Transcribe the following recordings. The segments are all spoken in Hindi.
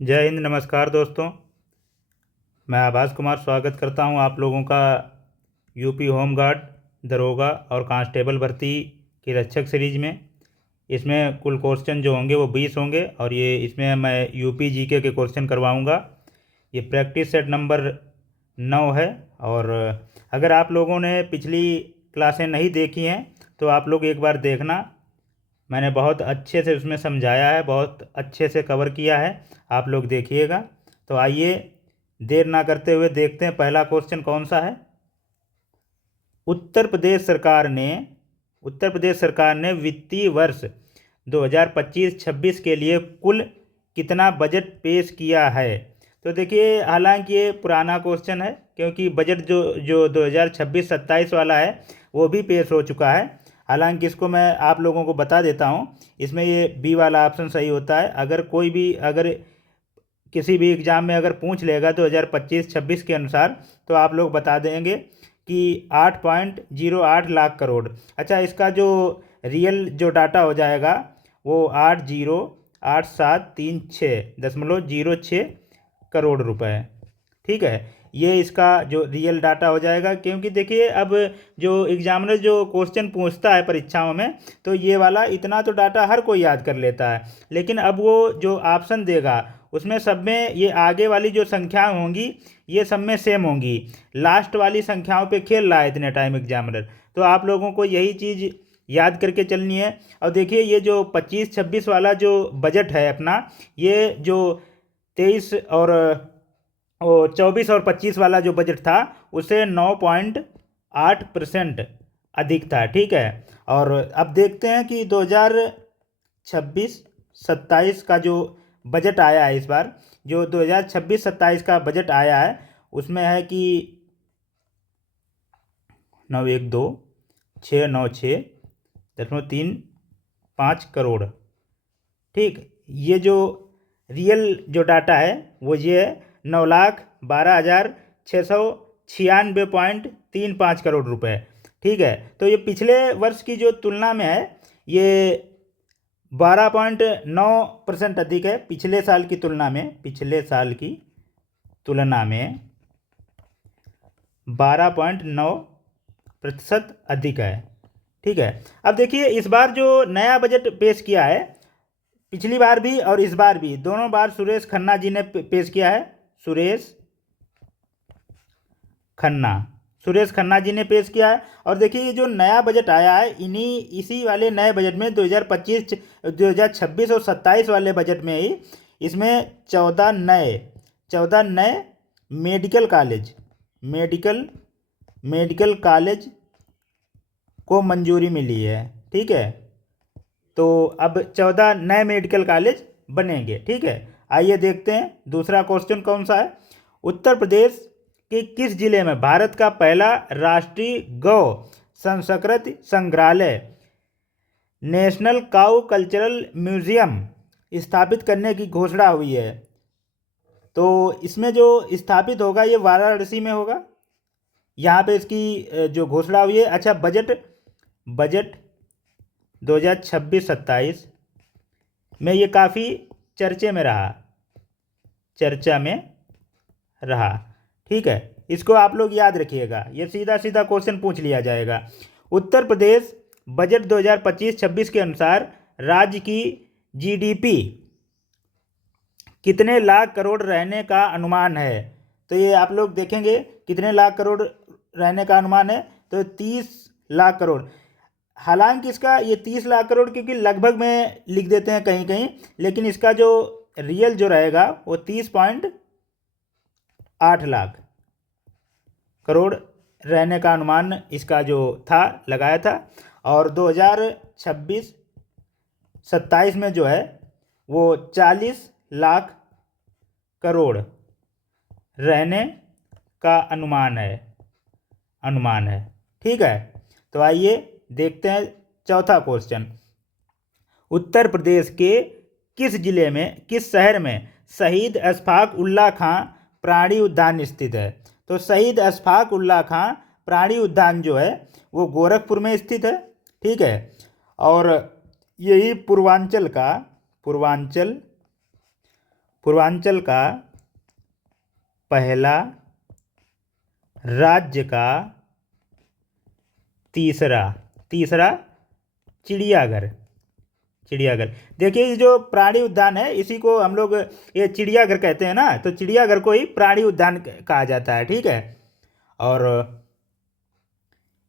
जय हिंद। नमस्कार दोस्तों, मैं आभास कुमार स्वागत करता हूं आप लोगों का यूपी होम गार्ड, दरोगा और कांस्टेबल भर्ती की रक्षक सीरीज में। इसमें कुल क्वेश्चन जो होंगे वो 20 होंगे और ये इसमें मैं यूपी जीके के क्वेश्चन करवाऊंगा। ये प्रैक्टिस सेट नंबर 9 है। और अगर आप लोगों ने पिछली क्लासें नहीं देखी हैं तो आप लोग एक बार देखना। मैंने बहुत अच्छे से उसमें समझाया है, बहुत अच्छे से कवर किया है, आप लोग देखिएगा। तो आइए देर ना करते हुए देखते हैं पहला क्वेश्चन कौन सा है। उत्तर प्रदेश सरकार ने उत्तर प्रदेश सरकार ने वित्तीय वर्ष 2025-26 के लिए कुल कितना बजट पेश किया है। तो देखिए, हालांकि ये पुराना क्वेश्चन है क्योंकि बजट जो जो 2026-27 वाला है वो भी पेश हो चुका है। हालांकि इसको मैं आप लोगों को बता देता हूँ, इसमें ये बी वाला ऑप्शन सही होता है। अगर किसी भी एग्ज़ाम में अगर पूछ लेगा 2025-26 के अनुसार तो आप लोग बता देंगे कि 8.08 लाख करोड़। अच्छा, इसका जो रियल जो डाटा हो जाएगा वो 808736.06 करोड़ रुपए। ठीक है, ये इसका जो रियल डाटा हो जाएगा। क्योंकि देखिए, अब जो एग्जामिनर जो क्वेश्चन पूछता है परीक्षाओं में तो ये वाला इतना तो डाटा हर कोई याद कर लेता है, लेकिन अब वो जो ऑप्शन देगा उसमें सब में ये आगे वाली जो संख्याएं होंगी ये सब में सेम होंगी। लास्ट वाली संख्याओं पे खेल रहा है इतने टाइम एग्जामिनर। तो आप लोगों को यही चीज़ याद करके चलनी है। और देखिए, ये जो 25-26 वाला जो बजट है अपना, ये जो 23 और 24 और 25 वाला जो बजट था उसे 9.8% अधिक था। ठीक है, और अब देखते हैं कि 2026-27 का जो बजट आया है इस बार, जो 2026-27 का बजट आया है उसमें है कि 912,696.35 करोड़। ठीक, ये जो रियल जो डाटा है वो ये है 9,12,696.35 करोड़ रुपए। ठीक है, तो ये पिछले वर्ष की जो तुलना में है ये 12.9% अधिक है। पिछले साल की तुलना में 12.9% अधिक है। ठीक है, अब देखिए इस बार जो नया बजट पेश किया है, पिछली बार भी और इस बार भी दोनों बार सुरेश खन्ना जी ने पेश किया है। खन्ना सुरेश खन्ना जी ने पेश किया है। और देखिए, ये जो नया बजट आया है इसी वाले नए बजट में 2025 2026 और 27 वाले बजट में ही इसमें 14 नए medical college medical medical college को मंजूरी मिली है। ठीक है, तो अब 14 नए मेडिकल कॉलेज बनेंगे। ठीक है, आइए देखते हैं दूसरा क्वेश्चन कौन सा है। उत्तर प्रदेश के किस जिले में भारत का पहला राष्ट्रीय गौ संस्कृति संग्रहालय नेशनल काऊ कल्चरल म्यूजियम स्थापित करने की घोषणा हुई है। तो इसमें जो स्थापित होगा ये वाराणसी में होगा। यहाँ पे इसकी जो घोषणा हुई है। अच्छा, बजट बजट 2026-27 में ये काफ़ी चर्चा में रहा। ठीक है, इसको आप लोग याद रखिएगा, ये सीधा सीधा क्वेश्चन पूछ लिया जाएगा। उत्तर प्रदेश बजट 2025-26 के अनुसार राज्य की जीडीपी कितने लाख करोड़ रहने का अनुमान है। तो ये आप लोग देखेंगे कितने लाख करोड़ रहने का अनुमान है, तो 30 लाख करोड़। हालांकि इसका ये 30 लाख करोड़ क्योंकि लगभग में लिख देते हैं कहीं कहीं, लेकिन इसका जो रियल जो रहेगा वो 30.8 लाख करोड़ रहने का अनुमान इसका जो था लगाया था। और 2026-27 में जो है वो 40 लाख करोड़ रहने का अनुमान है। ठीक है, तो आइए देखते हैं चौथा क्वेश्चन। उत्तर प्रदेश के किस शहर में शहीद अशफाक उल्लाह खां प्राणी उद्यान स्थित है। तो शहीद अशफाक उल्लाह खां प्राणी उद्यान जो है वो गोरखपुर में स्थित है। ठीक है, और यही पूर्वांचल का पहला, राज्य का तीसरा चिड़ियाघर। देखिए ये जो प्राणी उद्यान है इसी को हम लोग ये चिड़ियाघर कहते हैं ना, तो चिड़ियाघर को ही प्राणी उद्यान कहा जाता है, ठीक है। और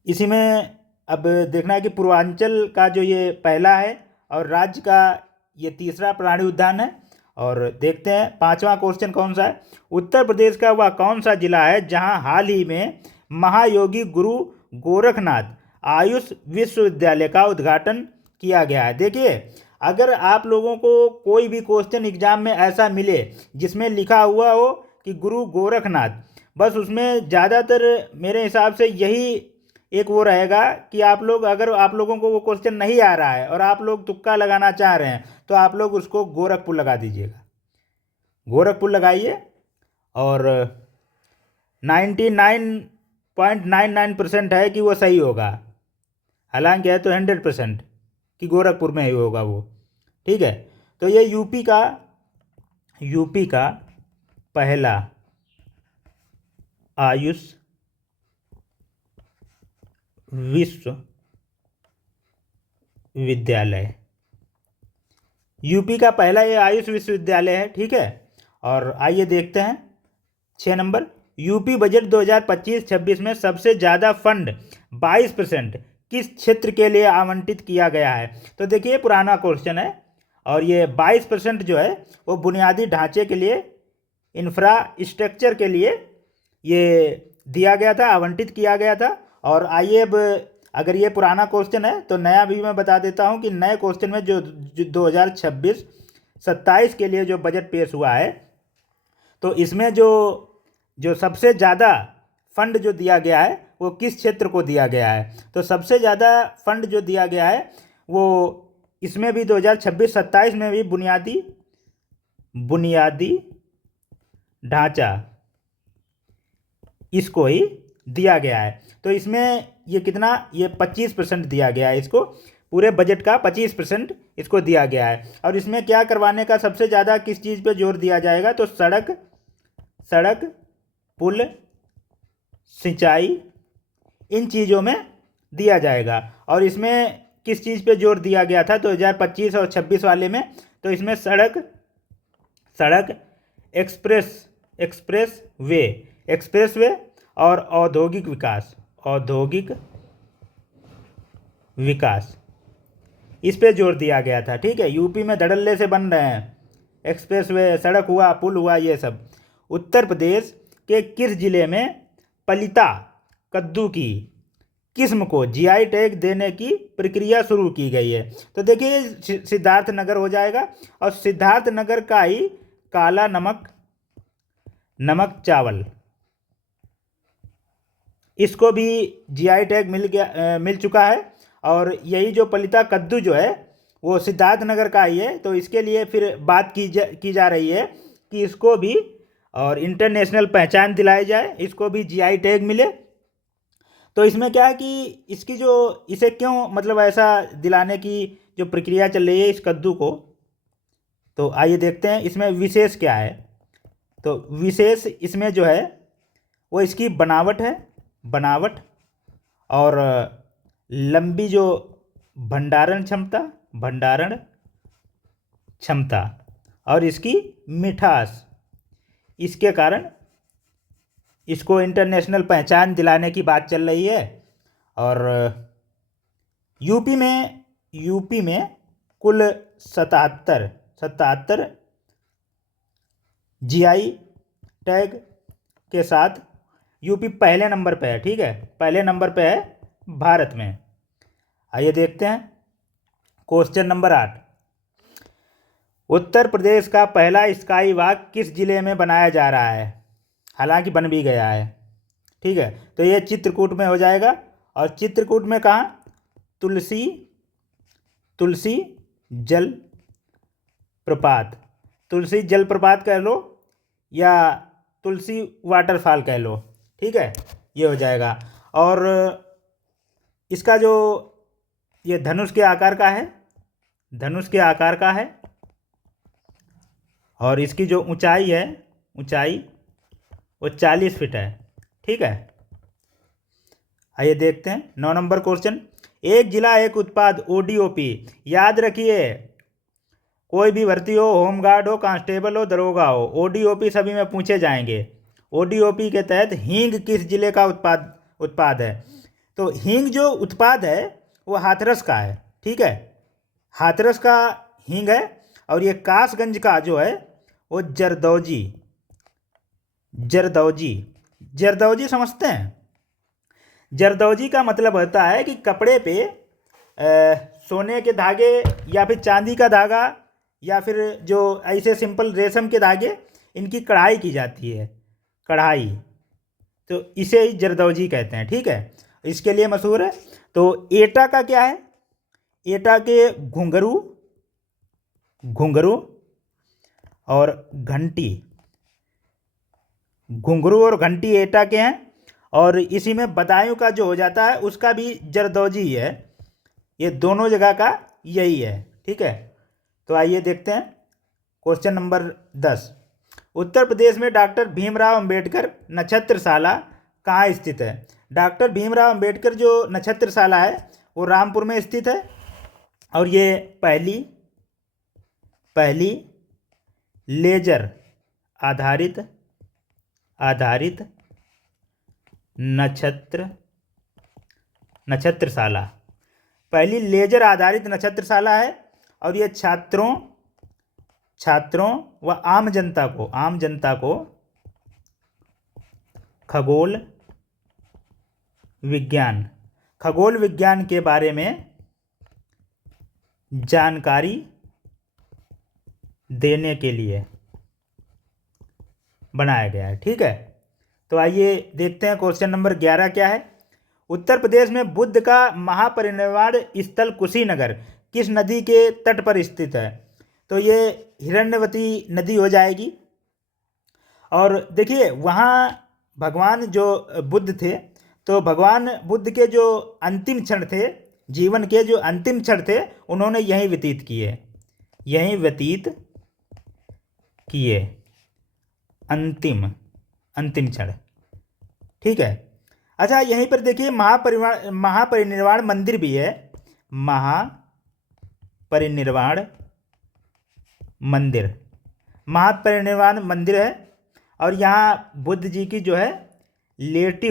इसी में अब देखना है कि पूर्वांचल का जो ये पहला है और राज्य का ये तीसरा प्राणी उद्यान है। और देखते हैं पांचवा क्वेश्चन कौन सा है। उत्तर प्रदेश का वह कौन सा जिला है जहां हाल ही में महायोगी गुरु गोरखनाथ आयुष विश्वविद्यालय का उद्घाटन किया गया है। देखिए अगर आप लोगों को कोई भी क्वेश्चन एग्जाम में ऐसा मिले जिसमें लिखा हुआ हो कि गुरु गोरखनाथ, बस उसमें ज़्यादातर मेरे हिसाब से यही एक वो रहेगा कि आप लोग, अगर आप लोगों को वो क्वेश्चन नहीं आ रहा है और आप लोग तुक्का लगाना चाह रहे हैं तो आप लोग उसको गोरखपुर लगा दीजिएगा, गोरखपुर लगाइए। और 99.99% है कि वो सही होगा, हालांकि है तो 100% कि गोरखपुर में ही होगा वो, ठीक है। तो ये यूपी का पहला आयुष विश्वविद्यालय, यूपी का पहला ये आयुष विश्वविद्यालय है, ठीक है। और आइए देखते हैं 6 नंबर, यूपी बजट 2025-26 में सबसे ज़्यादा फंड 22% किस क्षेत्र के लिए आवंटित किया गया है। तो देखिए पुराना क्वेश्चन है और ये 22% जो है वो बुनियादी ढांचे के लिए, इंफ्रास्ट्रक्चर के लिए ये दिया गया था, आवंटित किया गया था। और आइए अब अगर ये पुराना क्वेश्चन है तो नया भी मैं बता देता हूँ कि नए क्वेश्चन में जो 2026-27 के लिए जो बजट पेश हुआ है तो इसमें जो सबसे ज़्यादा फंड जो दिया गया है वो किस क्षेत्र को दिया गया है। तो सबसे ज़्यादा फंड जो दिया गया है वो इसमें भी 2026-27 में भी बुनियादी ढांचा इसको ही दिया गया है। तो इसमें ये कितना, ये 25% दिया गया है, इसको पूरे बजट का 25% इसको दिया गया है। और इसमें क्या करवाने का सबसे ज़्यादा किस चीज़ पे जोर दिया जाएगा, तो सड़क पुल सिंचाई इन चीज़ों में दिया जाएगा। और इसमें किस चीज़ पे जोर दिया गया था 2025 और 26 वाले में, तो इसमें सड़क एक्सप्रेस वे और औद्योगिक विकास इस पे जोर दिया गया था, ठीक है। यूपी में धड़ल्ले से बन रहे हैं एक्सप्रेस वे, सड़क हुआ, पुल हुआ, ये सब। उत्तर प्रदेश के किस जिले में पलिता कद्दू की किस्म को जीआई टैग देने की प्रक्रिया शुरू की गई है। तो देखिए सिद्धार्थनगर हो जाएगा। और सिद्धार्थनगर का ही काला नमक चावल, इसको भी जीआई टैग मिल चुका है। और यही जो पलिता कद्दू जो है वो सिद्धार्थनगर का ही है। तो इसके लिए फिर बात की जा रही है कि इसको भी और इंटरनेशनल पहचान दिलाई जाए, इसको भी जीआई टैग मिले। तो इसमें क्या है कि इसकी जो, इसे क्यों मतलब ऐसा दिलाने की जो प्रक्रिया चल रही है इस कद्दू को, तो आइए देखते हैं इसमें विशेष क्या है। तो विशेष इसमें जो है वो इसकी बनावट है, और लंबी जो भंडारण क्षमता और इसकी मिठास, इसके कारण इसको इंटरनेशनल पहचान दिलाने की बात चल रही है। और यूपी में कुल 77 जीआई टैग के साथ यूपी पहले नंबर पे है, ठीक है, पहले नंबर पे है भारत में। आइए देखते हैं क्वेश्चन नंबर 8, उत्तर प्रदेश का पहला स्काई वॉक किस जिले में बनाया जा रहा है, हालांकि बन भी गया है, ठीक है। तो ये चित्रकूट में हो जाएगा। और चित्रकूट में कहाँ, तुलसी जल प्रपात कह लो या तुलसी वाटरफॉल कह लो, ठीक है, ये हो जाएगा। और इसका जो ये धनुष के आकार का है, और इसकी जो ऊंचाई है, ऊंचाई वो 40 फीट है। ठीक है, आइए देखते हैं 9 नंबर क्वेश्चन। एक जिला एक उत्पाद ODOP। याद रखिए, कोई भी भर्ती हो, होमगार्ड हो, कांस्टेबल हो, दरोगा हो, ODOP सभी में पूछे जाएंगे। ODOP के तहत हींग किस जिले का उत्पाद है? तो हींग जो उत्पाद है वो हाथरस का है। ठीक है, हाथरस का हींग है। और ये कासगंज का जो है वो जरदौजी, जरदौजी, जरदौजी समझते हैं? जरदौजी का मतलब होता है कि कपड़े पे सोने के धागे या फिर चांदी का धागा या फिर जो ऐसे सिंपल रेशम के धागे, इनकी कढ़ाई की जाती है, कढ़ाई। तो इसे ही जरदौजी कहते हैं। ठीक है, इसके लिए मशहूर है। तो एटा का क्या है? एटा के घुंघरू, घुंघरू और घंटी, घुंघरू और घंटी एटा के हैं। और इसी में बदायूं का जो हो जाता है उसका भी जरदौजी ही है। ये दोनों जगह का यही है। ठीक है, तो आइए देखते हैं क्वेश्चन नंबर 10। उत्तर प्रदेश में डॉक्टर भीमराव अंबेडकर नक्षत्रशाला कहाँ स्थित है? डॉक्टर भीमराव अंबेडकर जो नक्षत्रशाला है वो रामपुर में स्थित है। और ये पहली लेजर आधारित नक्षत्रशाला, पहली लेजर आधारित नक्षत्रशाला है। और ये छात्रों व आम जनता को खगोल विज्ञान के बारे में जानकारी देने के लिए बनाया गया है। ठीक है, तो आइए देखते हैं क्वेश्चन नंबर 11 क्या है। उत्तर प्रदेश में बुद्ध का महापरिनिर्वाण स्थल कुशीनगर किस नदी के तट पर स्थित है? तो ये हिरण्यवती नदी हो जाएगी। और देखिए वहाँ भगवान जो बुद्ध थे, तो भगवान बुद्ध के जो अंतिम क्षण थे, जीवन के जो अंतिम क्षण थे, उन्होंने यहीं व्यतीत किए, अंतिम क्षण। ठीक है, अच्छा यहीं पर देखिए महापरिनिर्वाण मंदिर भी है, महापरिनिर्वाण मंदिर है। और यहाँ बुद्ध जी की जो है लेटी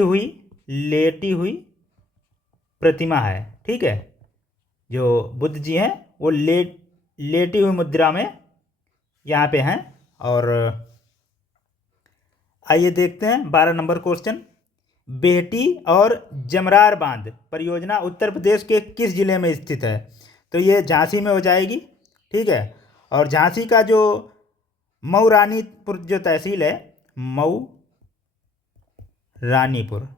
हुई प्रतिमा है। ठीक है, जो बुद्ध जी हैं वो लेटी हुई मुद्रा में यहाँ पे हैं। और आइए देखते हैं 12 नंबर क्वेश्चन। बेहटी और जमरार बांध परियोजना उत्तर प्रदेश के किस जिले में स्थित है? तो ये झांसी में हो जाएगी। ठीक है, और झांसी का जो मऊ रानीपुर जो तहसील है, मऊ रानीपुर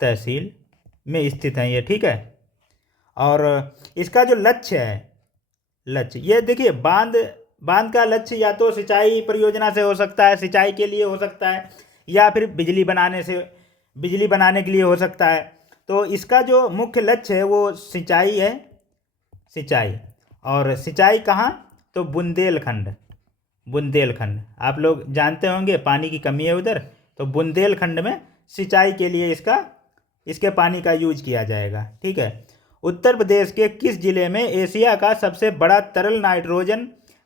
तहसील में स्थित है ये। ठीक है, और इसका जो लक्ष्य ये देखिए, बांध का लक्ष्य या तो सिंचाई परियोजना से हो सकता है, सिंचाई के लिए हो सकता है, या फिर बिजली बनाने के लिए हो सकता है। तो इसका जो मुख्य लक्ष्य है वो सिंचाई है, सिंचाई। और सिंचाई कहाँ? तो बुंदेलखंड आप लोग जानते होंगे, पानी की कमी है उधर, तो बुंदेलखंड में सिंचाई के लिए इसके पानी का यूज किया जाएगा। ठीक है, उत्तर प्रदेश के किस जिले में एशिया का सबसे बड़ा तरल नाइट्रोजन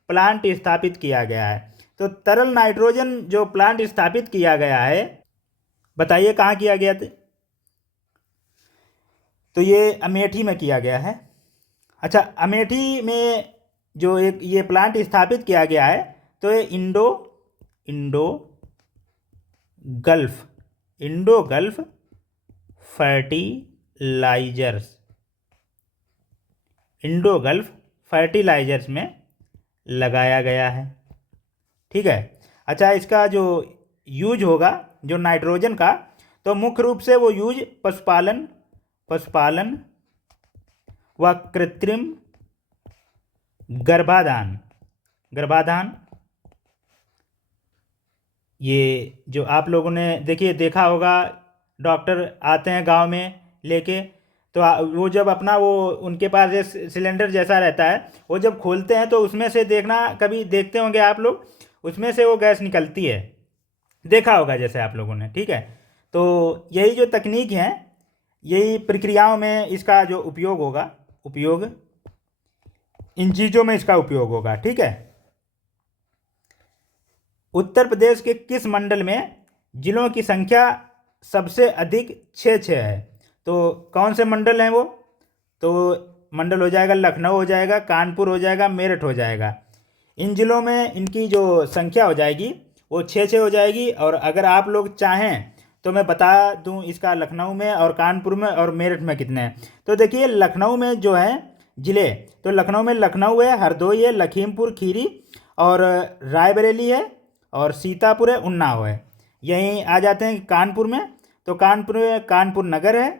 प्लांट स्थापित किया गया है? तो तरल नाइट्रोजन जो प्लांट स्थापित किया गया है, बताइए कहाँ किया गया था? तो ये अमेठी में किया गया है। अच्छा, अमेठी में जो एक ये प्लांट स्थापित किया गया है, तो ये इंडो गल्फ फर्टिलाइजर्स में लगाया गया है। ठीक है, अच्छा इसका जो यूज होगा जो नाइट्रोजन का, तो मुख्य रूप से वो यूज पशुपालन व कृत्रिम गर्भाधान, ये जो आप लोगों ने देखा होगा, डॉक्टर आते हैं गांव में लेके, तो वो जब अपना वो उनके पास ये सिलेंडर जैसा रहता है, वो जब खोलते हैं तो उसमें से देखना, कभी देखते होंगे आप लोग, उसमें से वो गैस निकलती है, देखा होगा जैसे आप लोगों ने, ठीक है। तो यही जो तकनीक है, यही प्रक्रियाओं में इसका जो उपयोग होगा, उपयोग इन चीज़ों में इसका उपयोग होगा, ठीक है। उत्तर प्रदेश के किस मंडल में जिलों की संख्या सबसे अधिक छः है? तो कौन से मंडल हैं वो? तो मंडल हो जाएगा लखनऊ, हो जाएगा कानपुर, हो जाएगा मेरठ, हो जाएगा। इन जिलों में इनकी जो संख्या हो जाएगी वो छः हो जाएगी। और अगर आप लोग चाहें तो मैं बता दूं इसका लखनऊ में और कानपुर में और मेरठ में कितने हैं। तो देखिए लखनऊ में जो है ज़िले, तो लखनऊ में लखनऊ है, हरदोई है, लखीमपुर खीरी और रायबरेली है और सीतापुर है, उन्नाव है। यहीं आ जाते हैं कानपुर में, तो कानपुर में कानपुर नगर है,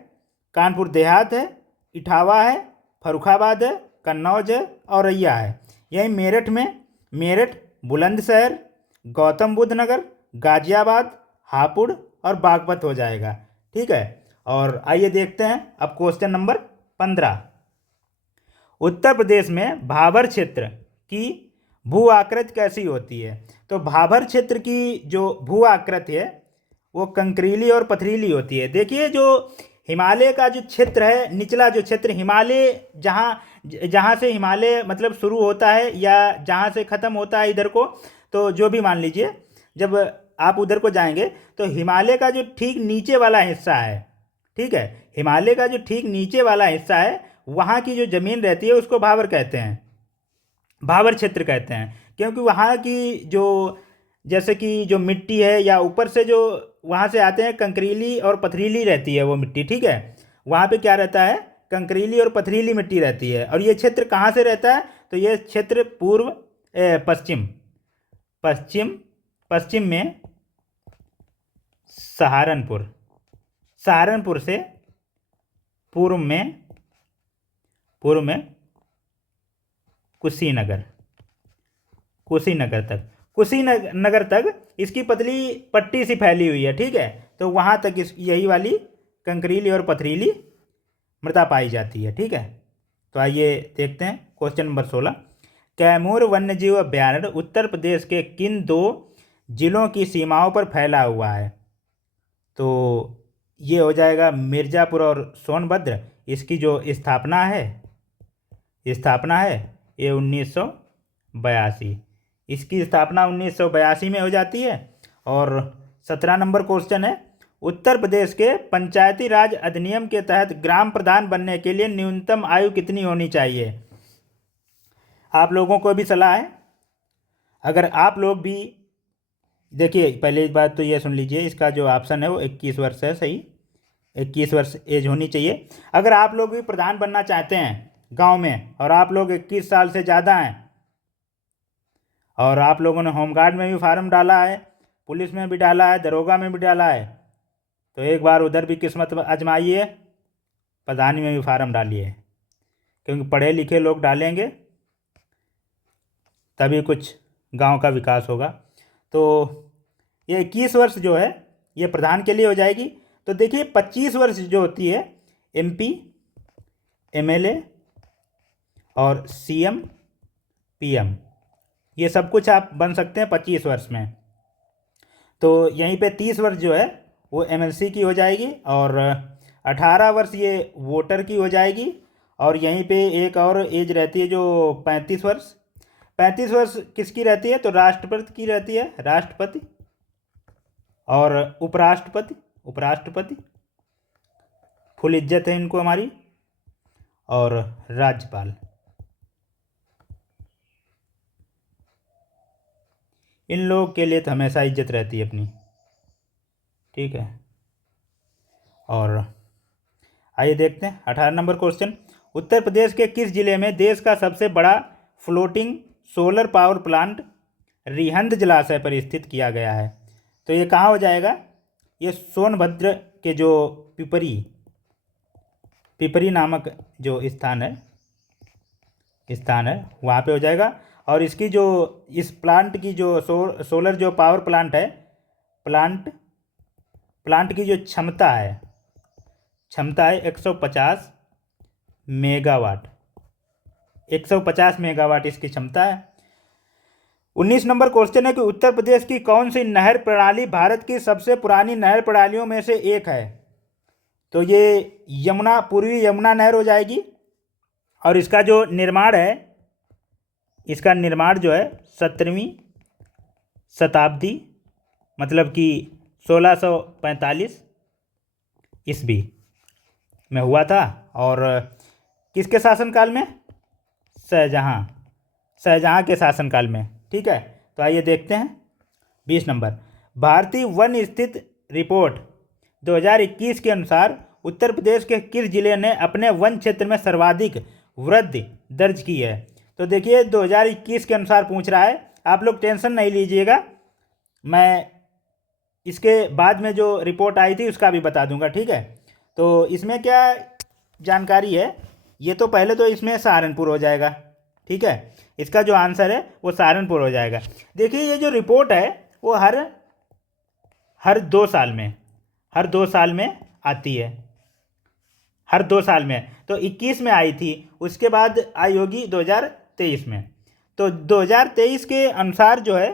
कानपुर देहात है, इटावा है, फर्रुखाबाद है, कन्नौज है, औरैया है। यहीं मेरठ में मेरठ, बुलंदशहर, गौतम बुद्ध नगर, गाजियाबाद, हापुड़ और बागपत हो जाएगा, ठीक है। और आइए देखते हैं अब क्वेश्चन नंबर 15। उत्तर प्रदेश में भाबर क्षेत्र की भू आकृति कैसी होती है? तो भाबर क्षेत्र की जो भू आकृति है वो कंकरीली और पथरीली होती है। देखिए जो हिमालय का जो क्षेत्र है, निचला जो क्षेत्र, हिमालय जहाँ जहाँ से हिमालय मतलब शुरू होता है या जहाँ से ख़त्म होता है इधर को, तो जो भी मान लीजिए, जब आप उधर को जाएंगे तो हिमालय का जो ठीक नीचे वाला हिस्सा है, ठीक है, हिमालय का जो ठीक नीचे वाला हिस्सा है, वहाँ की जो ज़मीन रहती है उसको भाबर कहते हैं, भाबर क्षेत्र कहते हैं। क्योंकि वहाँ की जो, जैसे कि जो मिट्टी है या ऊपर से जो वहाँ से आते हैं, कंकरीली और पथरीली रहती है वो मिट्टी, ठीक है। वहाँ पे क्या रहता है, कंकरीली और पथरीली मिट्टी रहती है। और ये क्षेत्र कहाँ से रहता है? तो ये क्षेत्र पूर्व पश्चिम पश्चिम पश्चिम में सहारनपुर, सहारनपुर से पूर्व में कुशीनगर, कुशीनगर तक, कुशीनगर तक इसकी पतली पट्टी सी फैली हुई है, ठीक है। तो वहाँ तक इस यही वाली कंकरीली और पथरीली मृदा पाई जाती है, ठीक है। तो आइए देखते हैं क्वेश्चन नंबर 16। कैमूर वन्यजीव अभयारण्य उत्तर प्रदेश के किन दो जिलों की सीमाओं पर फैला हुआ है? तो ये हो जाएगा मिर्ज़ापुर और सोनभद्र। इसकी जो स्थापना है ये 1982, इसकी स्थापना 1982 में हो जाती है। और 17 नंबर क्वेश्चन है, उत्तर प्रदेश के पंचायती राज अधिनियम के तहत ग्राम प्रधान बनने के लिए न्यूनतम आयु कितनी होनी चाहिए? आप लोगों को भी सलाह है, अगर आप लोग भी, देखिए पहले बात तो ये सुन लीजिए, इसका जो ऑप्शन है वो 21 वर्ष है, सही, 21 वर्ष एज होनी चाहिए। अगर आप लोग भी प्रधान बनना चाहते हैं गांव में और आप लोग 21 साल से ज़्यादा हैं और आप लोगों ने होमगार्ड में भी फार्म डाला है, पुलिस में भी डाला है, दरोगा में भी डाला है, तो एक बार उधर भी किस्मत आजमाइए, प्रधानी में भी फार्म डालिए। क्योंकि पढ़े लिखे लोग डालेंगे तभी कुछ गांव का विकास होगा। तो ये 21 वर्ष जो है ये प्रधान के लिए हो जाएगी। तो देखिए 25 वर्ष जो होती है MP, MLA और CM PM, ये सब कुछ आप बन सकते हैं 25 वर्ष में। तो यहीं पे 30 वर्ष जो है वो MLC की हो जाएगी और 18 वर्ष ये वोटर की हो जाएगी। और यहीं पे एक और एज रहती है जो 35 वर्ष। 35 वर्ष किसकी रहती है? तो राष्ट्रपति की रहती है, राष्ट्रपति और उपराष्ट्रपति फुल इज्जत है इनको हमारी, और राज्यपाल। इन लोगों के लिए तो हमेशा इज्जत रहती है अपनी, ठीक है। और आइए देखते हैं 18 नंबर क्वेश्चन। उत्तर प्रदेश के किस जिले में देश का सबसे बड़ा floating solar power plant Rihand जलाशय पर स्थित किया गया है? तो ये कहाँ हो जाएगा? ये सोनभद्र के जो पिपरी नामक जो स्थान है वहाँ पे हो जाएगा। और इसकी जो इस प्लांट की जो सोलर जो पावर प्लांट है, प्लांट की जो क्षमता है 150 मेगावाट, 150 मेगावाट इसकी क्षमता है। 19 नंबर क्वेश्चन है कि उत्तर प्रदेश की कौन सी नहर प्रणाली भारत की सबसे पुरानी नहर प्रणालियों में से एक है? तो ये यमुना, पूर्वी यमुना नहर हो जाएगी। और इसका जो निर्माण है, इसका निर्माण जो है 17वीं शताब्दी, मतलब कि 1645 ईस्वी में हुआ था। और किसके शासनकाल में? शाहजहाँ के शासनकाल में। ठीक है, तो आइए देखते हैं 20 नंबर। भारतीय वन स्थित रिपोर्ट 2021 के अनुसार उत्तर प्रदेश के किस जिले ने अपने वन क्षेत्र में सर्वाधिक वृद्धि दर्ज की है? तो देखिए 2021 के अनुसार पूछ रहा है, आप लोग टेंशन नहीं लीजिएगा, मैं इसके बाद में जो रिपोर्ट आई थी उसका भी बता दूंगा। ठीक है, तो इसमें क्या जानकारी है, ये तो पहले तो इसमें सहारनपुर हो जाएगा। ठीक है, इसका जो आंसर है वो सहारनपुर हो जाएगा। देखिए ये जो रिपोर्ट है वो हर 2 साल में आती है, हर 2 साल में। तो 21 में आई थी, उसके बाद आई होगी 2023 में। तो 2023 के अनुसार जो है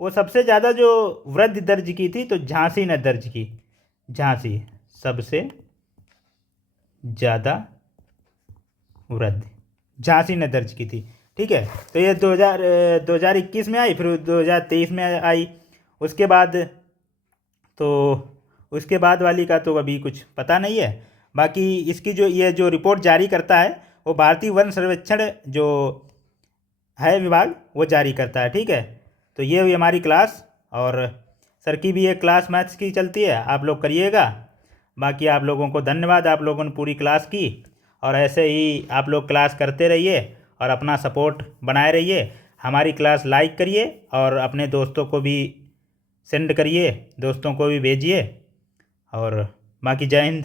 वो सबसे ज़्यादा जो वृद्धि दर्ज की थी तो झांसी ने दर्ज की। झांसी सबसे ज़्यादा वृद्धि झांसी ने दर्ज की थी। ठीक है, तो ये 2021 में आई, फिर 2023 में आई। उसके बाद तो उसके बाद वाली का तो अभी कुछ पता नहीं है। बाकी इसकी जो ये जो रिपोर्ट जारी करता है वो भारतीय वन सर्वेक्षण जो है विभाग, वो जारी करता है। ठीक है, तो ये हुई हमारी क्लास। और सर की भी एक क्लास मैथ्स की चलती है, आप लोग करिएगा। बाकी आप लोगों को धन्यवाद, आप लोगों ने पूरी क्लास की। और ऐसे ही आप लोग क्लास करते रहिए और अपना सपोर्ट बनाए रहिए। हमारी क्लास लाइक करिए और अपने दोस्तों को भी सेंड करिए, दोस्तों को भी भेजिए। और बाकी जय हिंद।